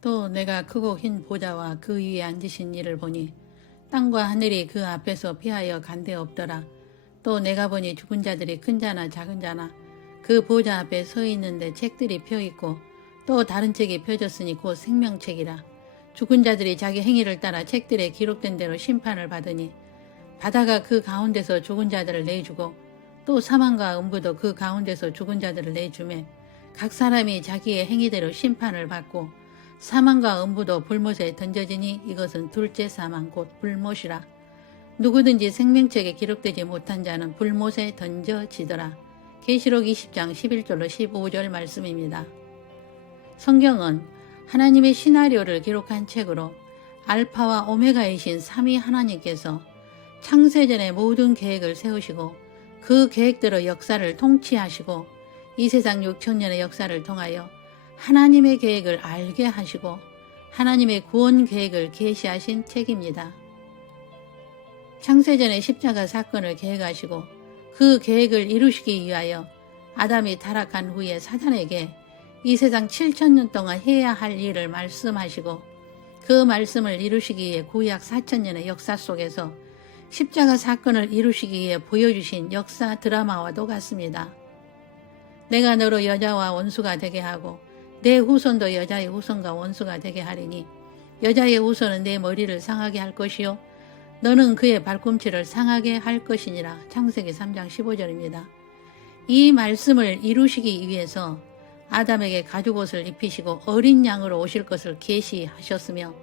또 내가 크고 흰 보좌와 그 위에 앉으신 이를 보니 땅과 하늘이 그 앞에서 피하여 간데 없더라. 또 내가 보니 죽은 자들이 큰 자나 작은 자나 그 보좌 앞에 서 있는데 책들이 펴 있고 또 다른 책이 펴졌으니 곧 생명책이라. 죽은 자들이 자기 행위를 따라 책들에 기록된 대로 심판을 받으니 바다가 그 가운데서 죽은 자들을 내주고 또 사망과 음부도 그 가운데서 죽은 자들을 내주매 각 사람이 자기의 행위대로 심판을 받고 사망과 음부도 불못에 던져지니 이것은 둘째 사망 곧 불못이라. 누구든지 생명책에 기록되지 못한 자는 불못에 던져지더라. 계시록 20장 11절로 15절 말씀입니다. 성경은 하나님의 시나리오를 기록한 책으로 알파와 오메가이신 삼위 하나님께서 창세전의 모든 계획을 세우시고 그 계획대로 역사를 통치하시고 이 세상 6천년의 역사를 통하여 하나님의 계획을 알게 하시고 하나님의 구원 계획을 계시하신 책입니다. 창세전의 십자가 사건을 계획하시고 그 계획을 이루시기 위하여 아담이 타락한 후에 사단에게 이 세상 7천년 동안 해야 할 일을 말씀하시고 그 말씀을 이루시기 위해 구약 4천년의 역사 속에서 십자가 사건을 이루시기 위해 보여주신 역사 드라마와도 같습니다. 내가 너로 여자와 원수가 되게 하고 내 후손도 여자의 후손과 원수가 되게 하리니 여자의 후손은 내 머리를 상하게 할 것이요 너는 그의 발꿈치를 상하게 할 것이니라. 창세기 3장 15절입니다. 이 말씀을 이루시기 위해서 아담에게 가죽옷을 입히시고 어린 양으로 오실 것을 계시하셨으며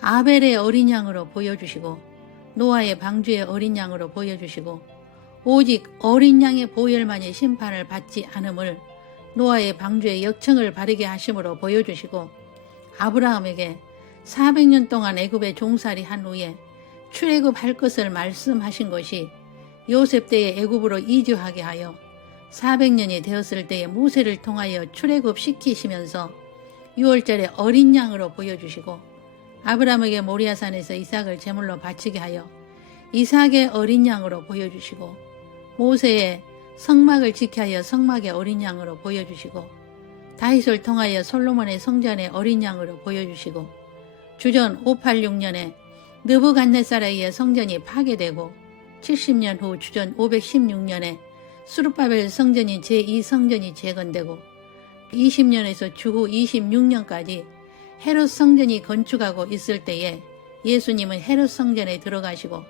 아벨의 어린 양으로 보여주시고 노아의 방주의 어린 양으로 보여주시고 오직 어린 양의 보혈만이 심판을 받지 않음을 노아의 방주의 역청을 바르게 하심으로 보여주시고 아브라함에게 400년 동안 애굽에 종살이 한 후에 출애굽할 것을 말씀하신 것이 요셉 때에 애굽으로 이주하게 하여 400년이 되었을 때에 모세를 통하여 출애굽시키시면서 6월절에 어린 양으로 보여주시고 아브라함에게 모리아산에서 이삭을 제물로 바치게 하여 이삭의 어린 양으로 보여주시고 모세의 성막을 지켜하여 성막의 어린 양으로 보여주시고 다윗을 통하여 솔로몬의 성전의 어린 양으로 보여주시고 주전 586년에 느부갓네살에 의해 성전이 파괴되고 70년 후 주전 516년에 수르바벨 성전인 제2성전이 재건되고 20년에서 주후 26년까지 헤롯 성전이 건축하고 있을 때에 예수님은 헤롯 성전에 들어가시고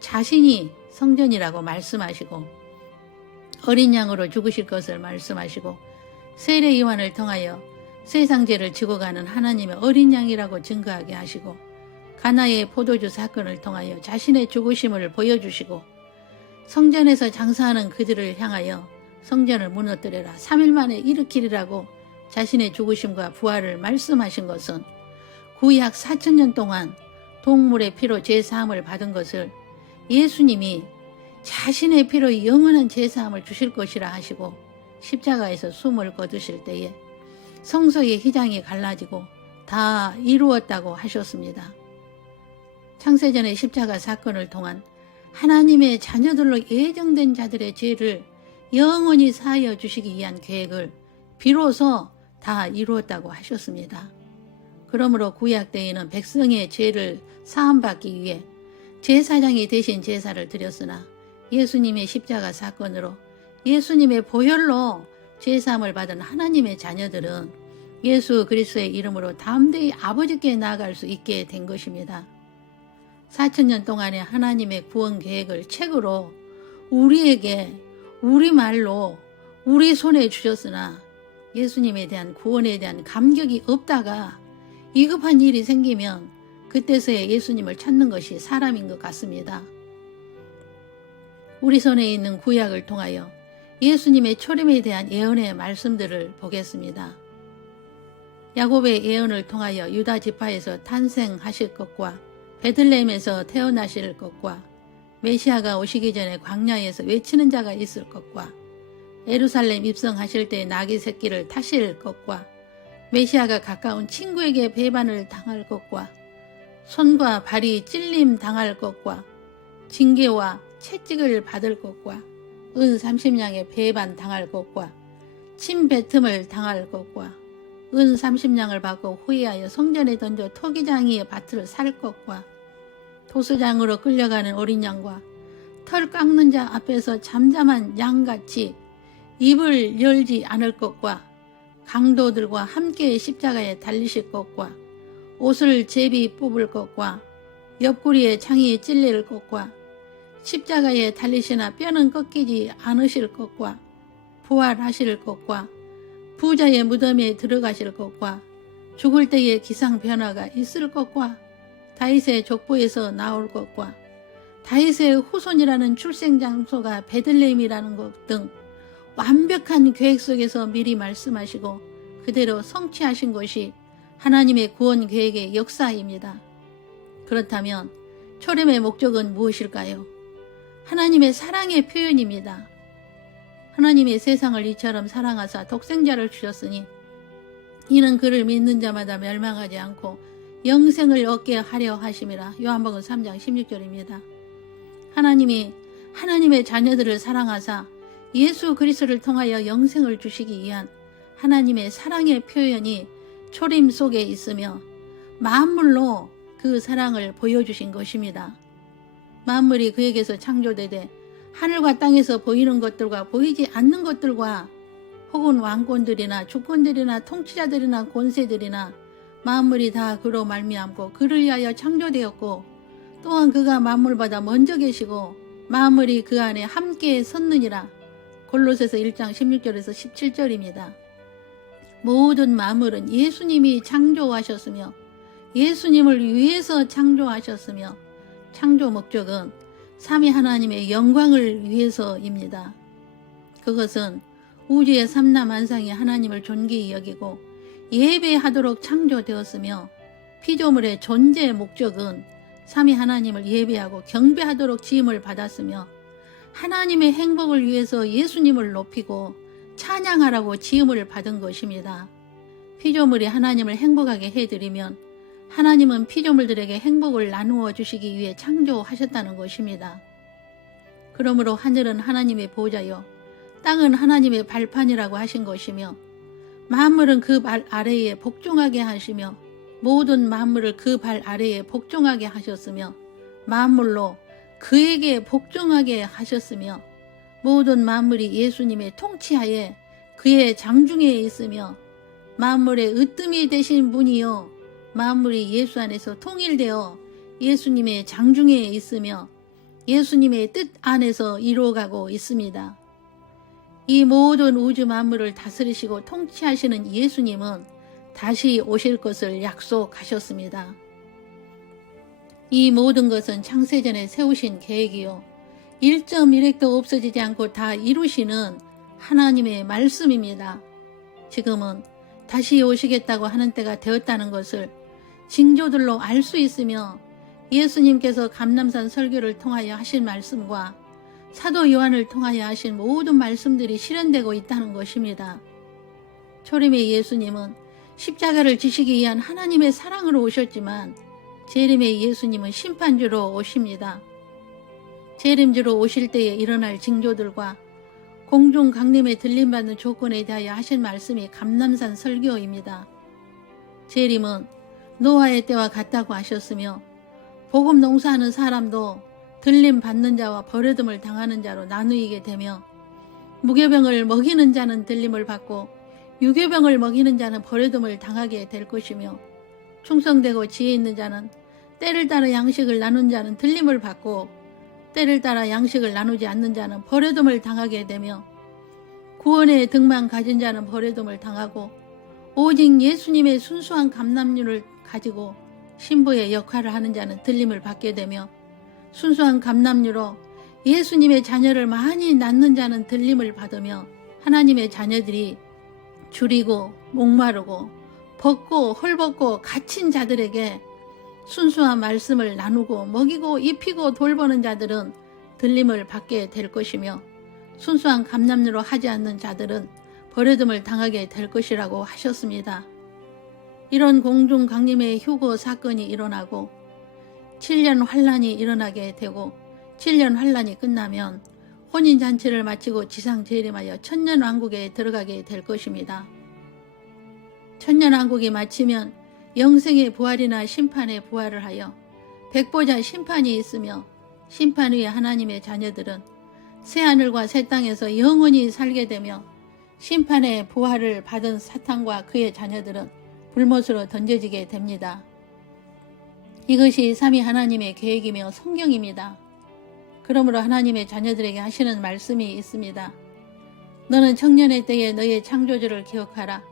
자신이 성전이라고 말씀하시고 어린 양으로 죽으실 것을 말씀하시고 세례 요한을 통하여 세상 죄를 지고 가는 하나님의 어린 양이라고 증거하게 하시고 가나의 포도주 사건을 통하여 자신의 죽으심을 보여주시고 성전에서 장사하는 그들을 향하여 성전을 무너뜨려라 3일 만에 일으키리라고 자신의 죽으심과 부활을 말씀하신 것은 구약 4천년 동안 동물의 피로 죄사함을 받은 것을 예수님이 자신의 피로 영원한 죄사함을 주실 것이라 하시고 십자가에서 숨을 거두실 때에 성소의 휘장이 갈라지고 다 이루었다고 하셨습니다. 창세전의 십자가 사건을 통한 하나님의 자녀들로 예정된 자들의 죄를 영원히 사하여 주시기 위한 계획을 비로소 다 이루었다고 하셨습니다. 그러므로 구약 때에는 백성의 죄를 사함받기 위해 제사장이 대신 제사를 드렸으나 예수님의 십자가 사건으로 예수님의 보혈로 죄사함을 받은 하나님의 자녀들은 예수 그리스도의 이름으로 담대히 아버지께 나아갈 수 있게 된 것입니다. 4천년 동안의 하나님의 구원 계획을 책으로 우리에게 우리말로 우리 손에 주셨으나 예수님에 대한 구원에 대한 감격이 없다가 위급한 일이 생기면 그때서야 예수님을 찾는 것이 사람인 것 같습니다. 우리 손에 있는 구약을 통하여 예수님의 초림에 대한 예언의 말씀들을 보겠습니다. 야곱의 예언을 통하여 유다 지파에서 탄생하실 것과 베들레헴에서 태어나실 것과 메시아가 오시기 전에 광야에서 외치는 자가 있을 것과 예루살렘 입성하실 때 나귀 새끼를 타실 것과 메시아가 가까운 친구에게 배반을 당할 것과 손과 발이 찔림 당할 것과 징계와 채찍을 받을 것과 은 30냥에 배반 당할 것과 침 뱉음을 당할 것과 은 30냥을 받고 후회하여 성전에 던져 토기장이의 밭을 살 것과 도수장으로 끌려가는 어린 양과 털 깎는 자 앞에서 잠잠한 양같이 입을 열지 않을 것과 강도들과 함께 십자가에 달리실 것과 옷을 제비 뽑을 것과 옆구리에 창이 찔릴 것과 십자가에 달리시나 뼈는 꺾이지 않으실 것과 부활하실 것과 부자의 무덤에 들어가실 것과 죽을 때의 기상 변화가 있을 것과 다윗의 족보에서 나올 것과 다윗의 후손이라는 출생 장소가 베들레헴이라는 것 등 완벽한 계획 속에서 미리 말씀하시고 그대로 성취하신 것이 하나님의 구원 계획의 역사입니다. 그렇다면 초림의 목적은 무엇일까요? 하나님의 사랑의 표현입니다. 하나님의 세상을 이처럼 사랑하사 독생자를 주셨으니 이는 그를 믿는 자마다 멸망하지 않고 영생을 얻게 하려 하심이라. 요한복음 3장 16절입니다. 하나님이 하나님의 자녀들을 사랑하사 예수 그리스도를 통하여 영생을 주시기 위한 하나님의 사랑의 표현이 초림 속에 있으며 만물로 그 사랑을 보여주신 것입니다. 만물이 그에게서 창조되되 하늘과 땅에서 보이는 것들과 보이지 않는 것들과 혹은 왕권들이나 주권들이나 통치자들이나 권세들이나 만물이 다 그로 말미암고 그를 위하여 창조되었고 또한 그가 만물보다 먼저 계시고 만물이 그 안에 함께 섰느니라. 골로새서 1장 16절에서 17절입니다. 모든 만물은 예수님이 창조하셨으며 예수님을 위해서 창조하셨으며 창조 목적은 삼위 하나님의 영광을 위해서입니다. 그것은 우주의 삼라만상이 하나님을 존귀히 여기고 예배하도록 창조되었으며 피조물의 존재 목적은 삼위 하나님을 예배하고 경배하도록 지음을 받았으며 하나님의 행복을 위해서 예수님을 높이고 찬양하라고 지음을 받은 것입니다. 피조물이 하나님을 행복하게 해드리면 하나님은 피조물들에게 행복을 나누어 주시기 위해 창조하셨다는 것입니다. 그러므로 하늘은 하나님의 보좌요 땅은 하나님의 발판이라고 하신 것이며 만물은 그 발 아래에 복종하게 하시며 모든 만물을 그 발 아래에 복종하게 하셨으며 만물로 그에게 복종하게 하셨으며 모든 만물이 예수님의 통치하에 그의 장중에 있으며 만물의 으뜸이 되신 분이요 만물이 예수 안에서 통일되어 예수님의 장중에 있으며 예수님의 뜻 안에서 이루어가고 있습니다. 이 모든 우주 만물을 다스리시고 통치하시는 예수님은 다시 오실 것을 약속하셨습니다. 이 모든 것은 창세전에 세우신 계획이요 1.1획도 없어지지 않고 다 이루시는 하나님의 말씀입니다. 지금은 다시 오시겠다고 하는 때가 되었다는 것을 징조들로 알 수 있으며 예수님께서 감람산 설교를 통하여 하신 말씀과 사도 요한을 통하여 하신 모든 말씀들이 실현되고 있다는 것입니다. 초림의 예수님은 십자가를 지시기 위한 하나님의 사랑으로 오셨지만 재림의 예수님은 심판주로 오십니다. 재림주로 오실 때에 일어날 징조들과 공중 강림에 들림받는 조건에 대하여 하신 말씀이 감람산 설교입니다. 재림은 노아의 때와 같다고 하셨으며 복음 농사하는 사람도 들림 받는 자와 버려둠을 당하는 자로 나누이게 되며 무교병을 먹이는 자는 들림을 받고 유교병을 먹이는 자는 버려둠을 당하게 될 것이며 충성되고 지혜 있는 자는 때를 따라 양식을 나눈 자는 들림을 받고 때를 따라 양식을 나누지 않는 자는 버려둠을 당하게 되며 구원의 등만 가진 자는 버려둠을 당하고 오직 예수님의 순수한 감람률을 가지고 신부의 역할을 하는 자는 들림을 받게 되며 순수한 감람률로 예수님의 자녀를 많이 낳는 자는 들림을 받으며 하나님의 자녀들이 줄이고 목마르고 벗고 헐벗고 갇힌 자들에게 순수한 말씀을 나누고 먹이고 입히고 돌보는 자들은 들림을 받게 될 것이며 순수한 감람률로 하지 않는 자들은 버려둠을 당하게 될 것이라고 하셨습니다. 이런 공중 강림의 휴거 사건이 일어나고 7년 환란이 일어나게 되고 7년 환란이 끝나면 혼인잔치를 마치고 지상 재림하여 천년왕국에 들어가게 될 것입니다. 천년왕국이 마치면 영생의 부활이나 심판의 부활을 하여 백보자 심판이 있으며 심판 후에 하나님의 자녀들은 새하늘과 새 땅에서 영원히 살게 되며 심판의 부활을 받은 사탄과 그의 자녀들은 불못으로 던져지게 됩니다. 이것이 삼위 하나님의 계획이며 성경입니다. 그러므로 하나님의 자녀들에게 하시는 말씀이 있습니다. 너는 청년의 때에 너의 창조주를 기억하라.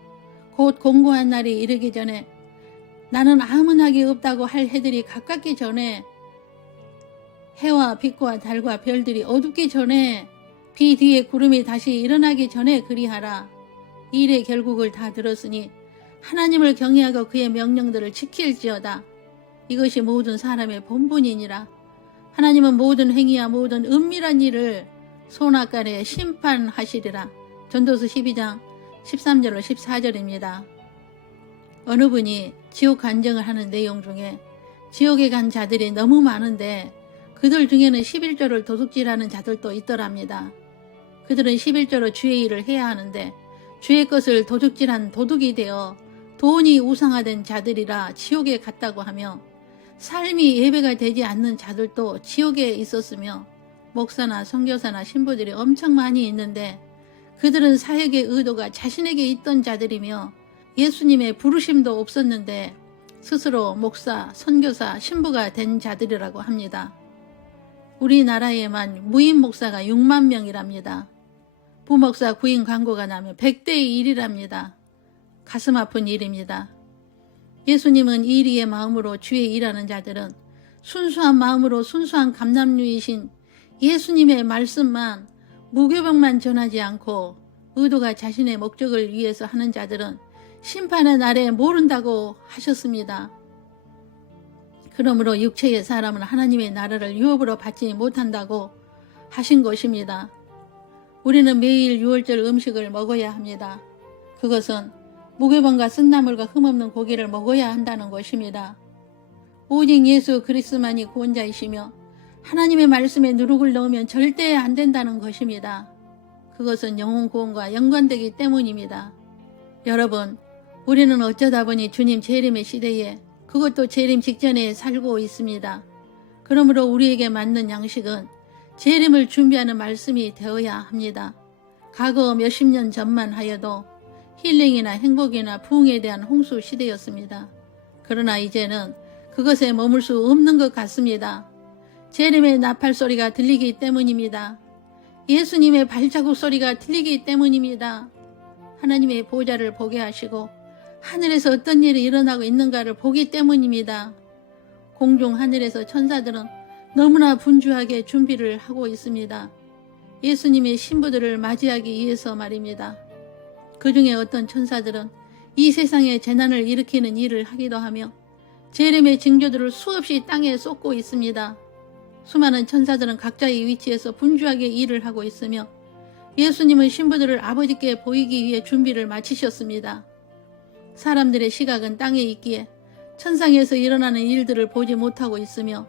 곧 공고한 날이 이르기 전에 나는 아무 낙이 없다고 할 해들이 가깝기 전에 해와 빛과 달과 별들이 어둡기 전에 비 뒤에 구름이 다시 일어나기 전에 그리하라. 이 일의 결국을 다 들었으니 하나님을 경외하고 그의 명령들을 지킬지어다. 이것이 모든 사람의 본분이니라. 하나님은 모든 행위와 모든 은밀한 일을 손아까에 심판하시리라. 전도서 12장 13절로 14절입니다. 어느 분이 지옥 간증을 하는 내용 중에 지옥에 간 자들이 너무 많은데 그들 중에는 11조를 도둑질하는 자들도 있더랍니다. 그들은 11조로 주의 일을 해야 하는데 주의 것을 도둑질한 도둑이 되어 돈이 우상화된 자들이라 지옥에 갔다고 하며 삶이 예배가 되지 않는 자들도 지옥에 있었으며 목사나 선교사나 신부들이 엄청 많이 있는데 그들은 사역의 의도가 자신에게 있던 자들이며 예수님의 부르심도 없었는데 스스로 목사, 선교사, 신부가 된 자들이라고 합니다. 우리나라에만 무임 목사가 6만 명이랍니다. 부목사 구인 광고가 나면 100대 1이랍니다. 가슴 아픈 일입니다. 예수님은 이리의 마음으로 주의 일하는 자들은 순수한 마음으로 순수한 감남류이신 예수님의 말씀만 무교병만 전하지 않고 의도가 자신의 목적을 위해서 하는 자들은 심판의 날에 모른다고 하셨습니다. 그러므로 육체의 사람은 하나님의 나라를 유업으로 받지 못한다고 하신 것입니다. 우리는 매일 유월절 음식을 먹어야 합니다. 그것은 무교병과 쓴나물과 흠없는 고기를 먹어야 한다는 것입니다. 오직 예수 그리스도만이 구원자이시며 하나님의 말씀에 누룩을 넣으면 절대 안 된다는 것입니다. 그것은 영혼 구원과 연관되기 때문입니다. 여러분, 우리는 어쩌다 보니 주님 재림의 시대에 그것도 재림 직전에 살고 있습니다. 그러므로 우리에게 맞는 양식은 재림을 준비하는 말씀이 되어야 합니다. 과거 몇십 년 전만 하여도 힐링이나 행복이나 부흥에 대한 홍수 시대였습니다. 그러나 이제는 그것에 머물 수 없는 것 같습니다. 재림의 나팔 소리가 들리기 때문입니다. 예수님의 발자국 소리가 들리기 때문입니다. 하나님의 보좌를 보게 하시고 하늘에서 어떤 일이 일어나고 있는가를 보기 때문입니다. 공중 하늘에서 천사들은 너무나 분주하게 준비를 하고 있습니다. 예수님의 신부들을 맞이하기 위해서 말입니다. 그 중에 어떤 천사들은 이 세상에 재난을 일으키는 일을 하기도 하며 재림의 징조들을 수없이 땅에 쏟고 있습니다. 수많은 천사들은 각자의 위치에서 분주하게 일을 하고 있으며 예수님은 신부들을 아버지께 보이기 위해 준비를 마치셨습니다. 사람들의 시각은 땅에 있기에 천상에서 일어나는 일들을 보지 못하고 있으며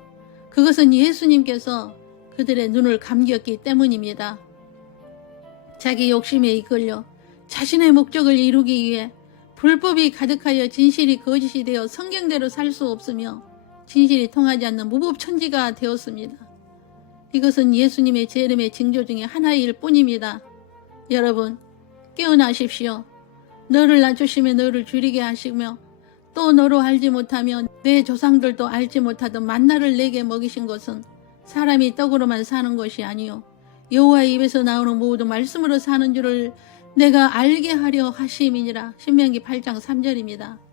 그것은 예수님께서 그들의 눈을 감겼기 때문입니다. 자기 욕심에 이끌려 자신의 목적을 이루기 위해 불법이 가득하여 진실이 거짓이 되어 성경대로 살 수 없으며 진실이 통하지 않는 무법천지가 되었습니다. 이것은 예수님의 재림의 징조 중에 하나일 뿐입니다. 여러분, 깨어나십시오. 너를 낮추시며 너를 줄이게 하시며 또 너로 알지 못하며 내 조상들도 알지 못하던 만나를 내게 먹이신 것은 사람이 떡으로만 사는 것이 아니요 여호와의 입에서 나오는 모든 말씀으로 사는 줄을 내가 알게 하려 하심이니라. 신명기 8장 3절입니다.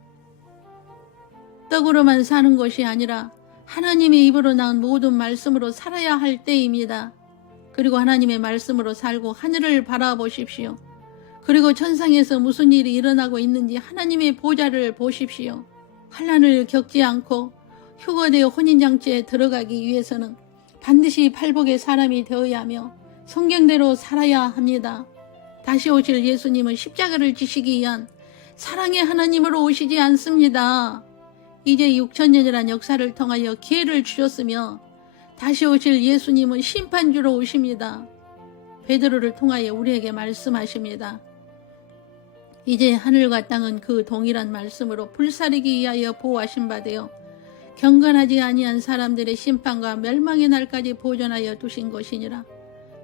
떡으로만 사는 것이 아니라 하나님의 입으로 나온 모든 말씀으로 살아야 할 때입니다. 그리고 하나님의 말씀으로 살고 하늘을 바라보십시오. 그리고 천상에서 무슨 일이 일어나고 있는지 하나님의 보좌를 보십시오. 환난을 겪지 않고 휴거되어 혼인장치에 들어가기 위해서는 반드시 팔복의 사람이 되어야 하며 성경대로 살아야 합니다. 다시 오실 예수님은 십자가를 지시기 위한 사랑의 하나님으로 오시지 않습니다. 이제 6천년이란 역사를 통하여 기회를 주셨으며 다시 오실 예수님은 심판주로 오십니다. 베드로를 통하여 우리에게 말씀하십니다. 이제 하늘과 땅은 그 동일한 말씀으로 불사르기 위하여 보호하신 바 되어 경건하지 아니한 사람들의 심판과 멸망의 날까지 보존하여 두신 것이니라.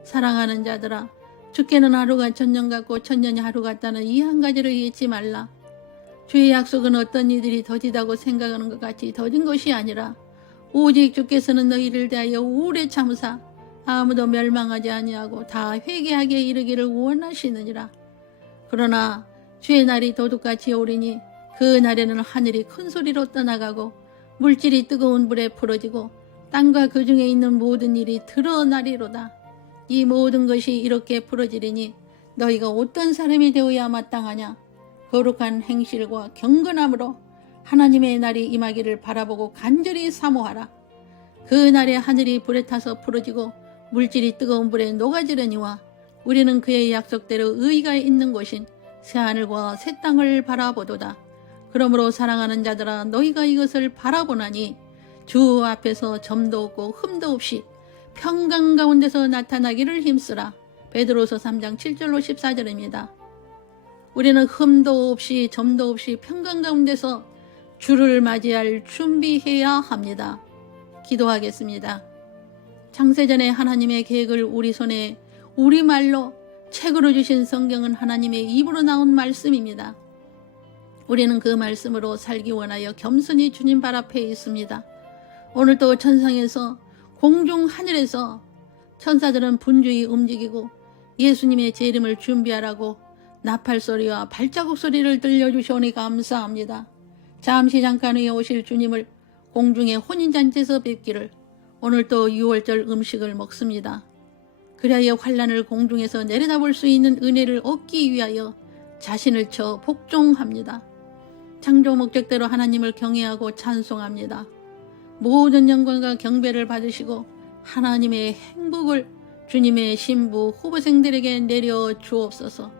사랑하는 자들아, 주께는 하루가 천년 같고 천년이 하루 같다는 이 한 가지를 잊지 말라. 주의 약속은 어떤 이들이 더디다고 생각하는 것 같이 더딘 것이 아니라 오직 주께서는 너희를 대하여 오래 참으사 아무도 멸망하지 아니하고 다 회개하게 이르기를 원하시느니라. 그러나 주의 날이 도둑같이 오리니 그 날에는 하늘이 큰 소리로 떠나가고 물질이 뜨거운 불에 풀어지고 땅과 그 중에 있는 모든 일이 드러나리로다. 이 모든 것이 이렇게 풀어지리니 너희가 어떤 사람이 되어야 마땅하냐? 거룩한 행실과 경건함으로 하나님의 날이 임하기를 바라보고 간절히 사모하라. 그 날에 하늘이 불에 타서 풀어지고 물질이 뜨거운 불에 녹아지려니와 우리는 그의 약속대로 의가 있는 곳인 새하늘과 새 땅을 바라보도다. 그러므로 사랑하는 자들아, 너희가 이것을 바라보나니 주 앞에서 점도 없고 흠도 없이 평강 가운데서 나타나기를 힘쓰라. 베드로서 3장 7절로 14절입니다. 우리는 흠도 없이 점도 없이 평강 가운데서 주를 맞이할 준비해야 합니다. 기도하겠습니다. 창세전에 하나님의 계획을 우리 손에 우리말로 책으로 주신 성경은 하나님의 입으로 나온 말씀입니다. 우리는 그 말씀으로 살기 원하여 겸손히 주님 발 앞에 있습니다. 오늘도 천상에서 공중 하늘에서 천사들은 분주히 움직이고 예수님의 재림을 준비하라고 나팔 소리와 발자국 소리를 들려주시오니 감사합니다. 잠깐 후에 오실 주님을 공중의 혼인잔치에서 뵙기를 오늘도 6월절 음식을 먹습니다. 그리하여 환난을 공중에서 내려다볼 수 있는 은혜를 얻기 위하여 자신을 쳐 복종합니다. 창조 목적대로 하나님을 경외하고 찬송합니다. 모든 영광과 경배를 받으시고 하나님의 행복을 주님의 신부 후보생들에게 내려 주옵소서.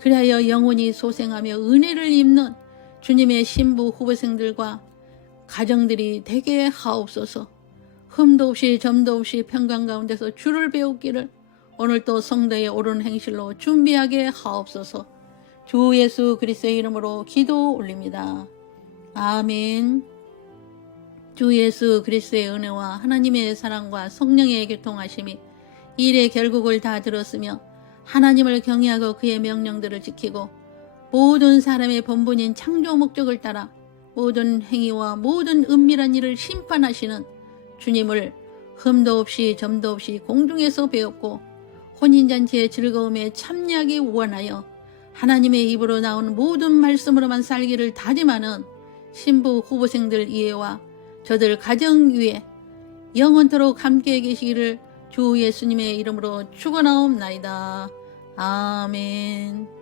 그리하여 영원히 소생하며 은혜를 입는 주님의 신부 후보생들과 가정들이 되게 하옵소서. 흠도 없이 점도 없이 평강 가운데서 주를 배우기를 오늘도 성도의 옳은 행실로 준비하게 하옵소서. 주 예수 그리스도의 이름으로 기도 올립니다. 아멘. 주 예수 그리스도의 은혜와 하나님의 사랑과 성령의 교통하심이 일의 결국을 다 들었으며 하나님을 경외하고 그의 명령들을 지키고 모든 사람의 본분인 창조 목적을 따라 모든 행위와 모든 은밀한 일을 심판하시는 주님을 흠도 없이 점도 없이 공중에서 배웠고 혼인잔치의 즐거움에 참여하기 원하여 하나님의 입으로 나온 모든 말씀으로만 살기를 다짐하는 신부 후보생들 이해와 저들 가정 위에 영원토록 함께 계시기를 주 예수님의 이름으로 축원하옵나이다. 아멘.